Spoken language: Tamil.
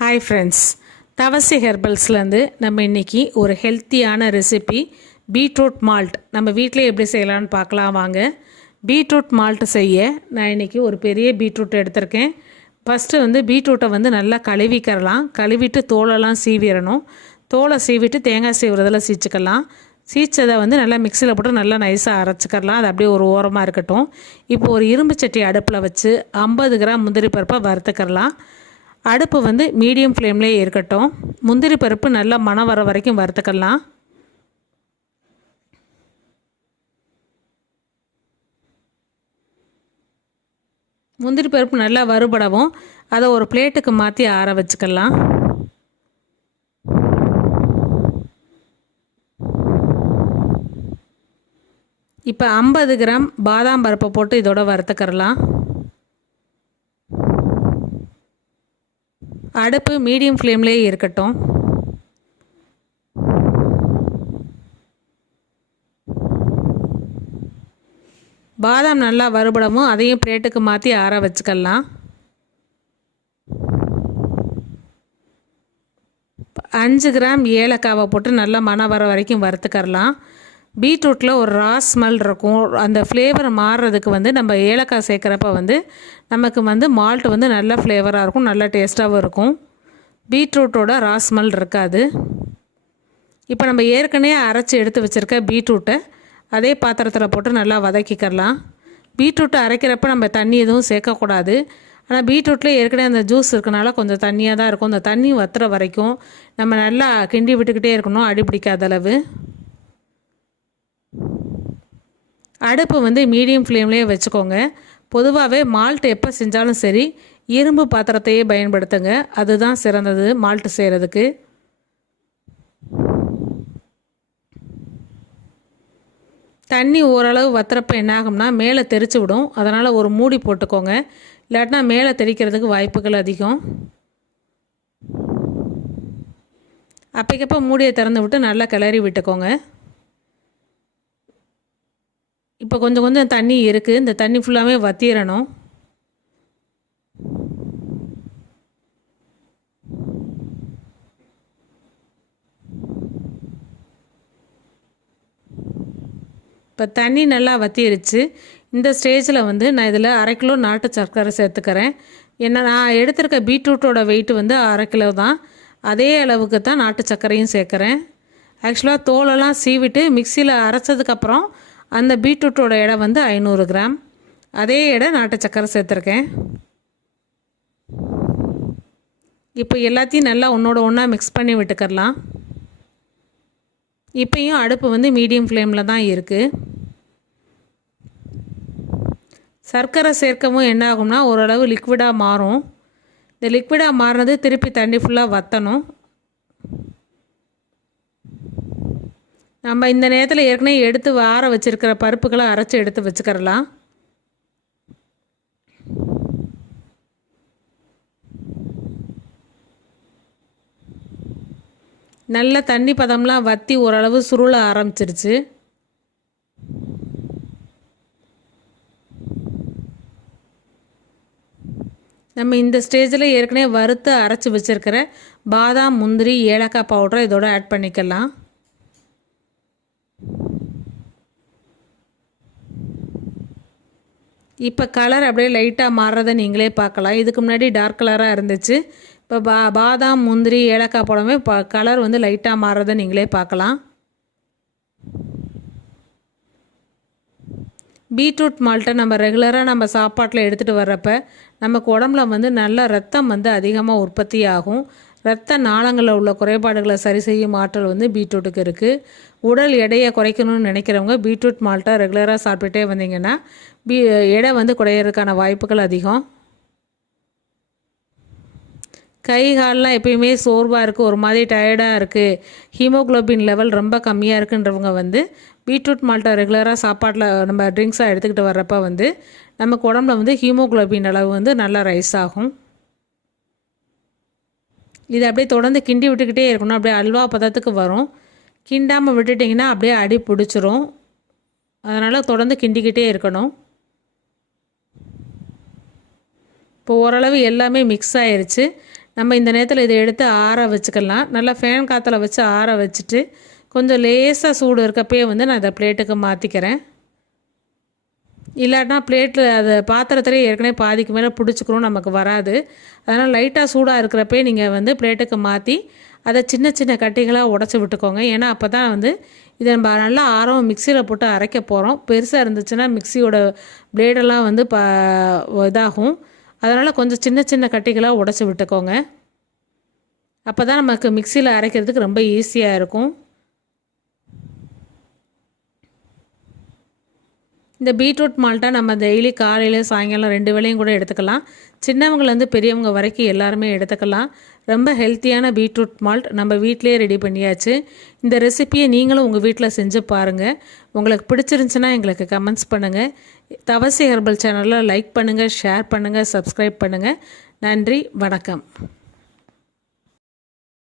ஹாய் ஃப்ரெண்ட்ஸ், தவசி ஹெர்பல்ஸ்லேருந்து நம்ம இன்றைக்கி ஒரு ஹெல்த்தியான ரெசிபி பீட்ரூட் மால்ட் நம்ம வீட்டில் எப்படி செய்யலான்னு பார்க்கலாம் வாங்க. பீட்ரூட் மால்ட் செய்ய நான் இன்றைக்கி ஒரு பெரிய பீட்ரூட் எடுத்திருக்கேன். ஃபஸ்ட்டு பீட்ரூட்டை நல்லா கழுவிக்கிறலாம். கழுவிட்டு தோலெல்லாம் சீவிடணும். தோலை சீவிட்டு தேங்காய் சீவுறதில் சீச்சிக்கலாம். சீச்சதை நல்லா மிக்சியில் போட்டு நல்லா நைஸாக அரைச்சிக்கலாம். அது அப்படியே ஒரு ஓரமாக இருக்கட்டும். இப்போ ஒரு இரும்பு சட்டி அடுப்பில் வச்சு 50 கிராம் முந்திரி பருப்பை வறுத்துக்கிறலாம். அடுப்பு மீடியம் ஃப்ளேம்லேயே இருக்கட்டும். முந்திரி பருப்பு நல்லா மணம் வர வரைக்கும் வறுத்துக்கலாம். முந்திரி பருப்பு நல்லா வறுபடவும் அதை ஒரு பிளேட்டுக்கு மாற்றி ஆற வச்சுக்கலாம். இப்போ 50 கிராம் பாதாம் பருப்பை போட்டு இதோட வறுத்துக்கிறலாம். அடுப்பு மீடியம் ஃப்ளேம்லேயே இருக்கட்டும். பாதாம் நல்லா வறுபடவும் அதையும் பிளேட்டுக்கு மாற்றி ஆற வச்சுக்கலாம். 5 கிராம் ஏலக்காவை போட்டு நல்லா மணம் வர வரைக்கும் வறுத்துக்கரலாம். பீட்ரூட்டில் ஒரு ரா ஸ்மெல் இருக்கும். அந்த ஃப்ளேவர் மாறுறதுக்கு நம்ம ஏலக்காய் சேர்க்குறப்ப நமக்கு மால்ட் நல்ல ஃப்ளேவராக இருக்கும், நல்ல டேஸ்ட்டாகவும் இருக்கும். பீட்ரூட்டோட ரா ஸ்மெல் இருக்காது. இப்போ நம்ம ஏற்கனவே அரைச்சி எடுத்து வச்சுருக்க பீட்ரூட்டை அதே பாத்திரத்தில் போட்டு நல்லா வதக்கிக்கலாம். பீட்ரூட்டை அரைக்கிறப்ப நம்ம தண்ணி எதுவும் சேர்க்கக்கூடாது. ஆனால் பீட்ரூட்டில் ஏற்கனவே அந்த ஜூஸ் இருக்கனால கொஞ்சம் தண்ணியாக தான் இருக்கும். அந்த தண்ணி வத்துற வரைக்கும் நம்ம நல்லா கிண்டி விட்டுக்கிட்டே இருக்கணும், அடி பிடிக்காத அளவு. அடுப்பு மீடியம் ஃப்ளேம்லேயே வச்சுக்கோங்க. பொதுவாகவே மால்ட் எப்போ செஞ்சாலும் சரி இரும்பு பாத்திரத்தையே பயன்படுத்துங்க. அதுதான் சிறந்தது மால்ட் செய்கிறதுக்கு. தண்ணி ஓரளவு வத்துறப்ப என்ன ஆகும்னா மேலே தெரிச்சு விடும். அதனால் ஒரு மூடி போட்டுக்கோங்க, இல்லாட்டினா மேலே தெரிக்கிறதுக்கு வாய்ப்புகள் அதிகம். அப்பைக்கப்போ மூடியை திறந்து விட்டு நல்லா கிளறி விட்டுக்கோங்க. இப்போ கொஞ்சம் கொஞ்சம் தண்ணி இருக்குது. இந்த தண்ணி ஃபுல்லாகவே வத்திரணும். இப்போ தண்ணி நல்லா வத்திருச்சு. இந்த ஸ்டேஜில் நான் இதில் 1/2 கிலோ நாட்டு சர்க்கரை சேர்த்துக்கிறேன். நான் எடுத்திருக்க பீட்ரூட்டோட வெயிட் 1/2 கிலோ தான். அதே அளவுக்கு தான் நாட்டு சர்க்கரையும் சேர்க்குறேன். ஆக்சுவலாக தோலெல்லாம் சீவிட்டு மிக்சியில் அரைச்சதுக்கப்புறம் அந்த பீட்ரூட்டோட எடை 500 கிராம். அதே எடை நாட்டு சர்க்கரை சேர்த்துருக்கேன். இப்போ எல்லாத்தையும் நல்லா ஒன்றோட ஒன்றா மிக்ஸ் பண்ணி விட்டுக்கரலாம். இப்போயும் அடுப்பு மீடியம் ஃப்ளேமில் தான் இருக்குது. சர்க்கரை சேர்க்கவும் என்ன ஆகும்னா ஓரளவு லிக்விடாக மாறும். இந்த லிக்விடாக மாறினது திருப்பி தண்ணி ஃபுல்லாக வற்றணும். நம்ம இந்த நேரத்தில் ஏற்கனவே எடுத்து ஆற வச்சுருக்கிற பருப்புகளை அரைச்சி எடுத்து வச்சுக்கிறலாம். நல்ல தண்ணி பதம்லாம் வற்றி ஓரளவு சுருள ஆரம்பிச்சிருச்சு. நம்ம இந்த ஸ்டேஜில் ஏற்கனவே வறுத்து அரைச்சி வச்சுருக்கிற பாதாம், முந்திரி, ஏலக்காய் பவுடரை இதோட ஆட் பண்ணிக்கலாம். இப்போ கலர் அப்படியே லைட்டாக மாறுறதை நீங்களே பார்க்கலாம். இதுக்கு முன்னாடி டார்க் கலராக இருந்துச்சு. இப்போ பாதாம், முந்திரி, ஏலக்காய் போடவே கலர் லைட்டாக மாறுறதை நீங்களே பார்க்கலாம். பீட்ரூட் மால்ட்டை நம்ம ரெகுலராக நம்ம சாப்பாட்டில் எடுத்துகிட்டு வர்றப்ப நமக்கு உடம்புல நல்ல ரத்தம் அதிகமாக உற்பத்தி ஆகும். இரத்த நாளங்களில் உள்ள குறைபாடுகளை சரி செய்யும் ஆற்றல் பீட்ரூட்டுக்கு இருக்குது. உடல் எடையை குறைக்கணும்னு நினைக்கிறவங்க பீட்ரூட் மால்ட்டை ரெகுலராக சாப்பிட்டுட்டே வந்தீங்கன்னா எடை குறையிறதுக்கான வாய்ப்புகள் அதிகம். கை காலெலாம் எப்பயுமே சோர்வாக இருக்குது, ஒரு மாதிரி டயர்டாக இருக்குது, ஹீமோக்ளோபின் லெவல் ரொம்ப கம்மியாக இருக்குன்றவங்க பீட்ரூட் மால்ட்டை ரெகுலராக சாப்பாட்டில் நம்ம ட்ரிங்க்ஸாக எடுத்துக்கிட்டு வர்றப்ப நமக்கு உடம்புல ஹீமோக்ளோபின் அளவு நல்லா ரைஸ் ஆகும். இதை அப்படியே தொடர்ந்து கிண்டி விட்டுக்கிட்டே இருக்கணும். அப்படியே அல்வா பதத்துக்கு வரும். கிண்டாமல் விட்டுட்டிங்கன்னா அப்படியே அடி பிடிச்சிரும். அதனால் தொடர்ந்து கிண்டிக்கிட்டே இருக்கணும். இப்போ ஓரளவு எல்லாமே மிக்ஸ் ஆயிருச்சு. நம்ம இந்த நேரத்தில் இதை எடுத்து ஆற வச்சுக்கலாம். நல்லா ஃபேன் காற்றுல வச்சு ஆற வச்சுட்டு கொஞ்சம் லேசாக சூடு இருக்கப்பயே வந்து நான் இதை பிளேட்டுக்கு மாற்றிக்கிறேன். இல்லாட்டினா பிளேட்டில் அதை பாத்திரத்துலேயே ஏற்கனவே பாதிக்கு மேலே பிடிச்சிக்கணும், நமக்கு வராது. அதனால் லைட்டாக சூடாக இருக்கிறப்பே நீங்கள் வந்து பிளேட்டுக்கு மாற்றி அதை சின்ன சின்ன கட்டிகளாக உடச்சி விட்டுக்கோங்க. ஏன்னா அப்போ தான் வந்து இதை நம்ம நல்லா ஆரம் மிக்சியில் போட்டு அரைக்க போகிறோம். பெருசாக இருந்துச்சுன்னா மிக்சியோட பிளேடெல்லாம் வந்து இதாகும். அதனால் கொஞ்சம் சின்ன சின்ன கட்டிகளாக உடச்சி விட்டுக்கோங்க. அப்போ தான் நமக்கு மிக்சியில் அரைக்கிறதுக்கு ரொம்ப ஈஸியாக இருக்கும். இந்த பீட்ரூட் மால்ட்டை நம்ம டெய்லி காலையில் சாயங்காலம் 2 வேளையும் கூட எடுத்துக்கலாம். சின்னவங்கலேருந்து பெரியவங்க வரைக்கும் எல்லாருமே எடுத்துக்கலாம். ரொம்ப ஹெல்த்தியான பீட்ரூட் மால்ட் நம்ம வீட்டிலே ரெடி பண்ணியாச்சு. இந்த ரெசிப்பியை நீங்களும் உங்கள் வீட்டில் செஞ்சு பாருங்கள். உங்களுக்கு பிடிச்சிருந்துச்சுன்னா எங்களுக்கு கமெண்ட்ஸ் பண்ணுங்கள். தவசி ஹெர்பல் சேனலில் லைக் பண்ணுங்கள், ஷேர் பண்ணுங்கள், சப்ஸ்கிரைப் பண்ணுங்கள். நன்றி, வணக்கம்.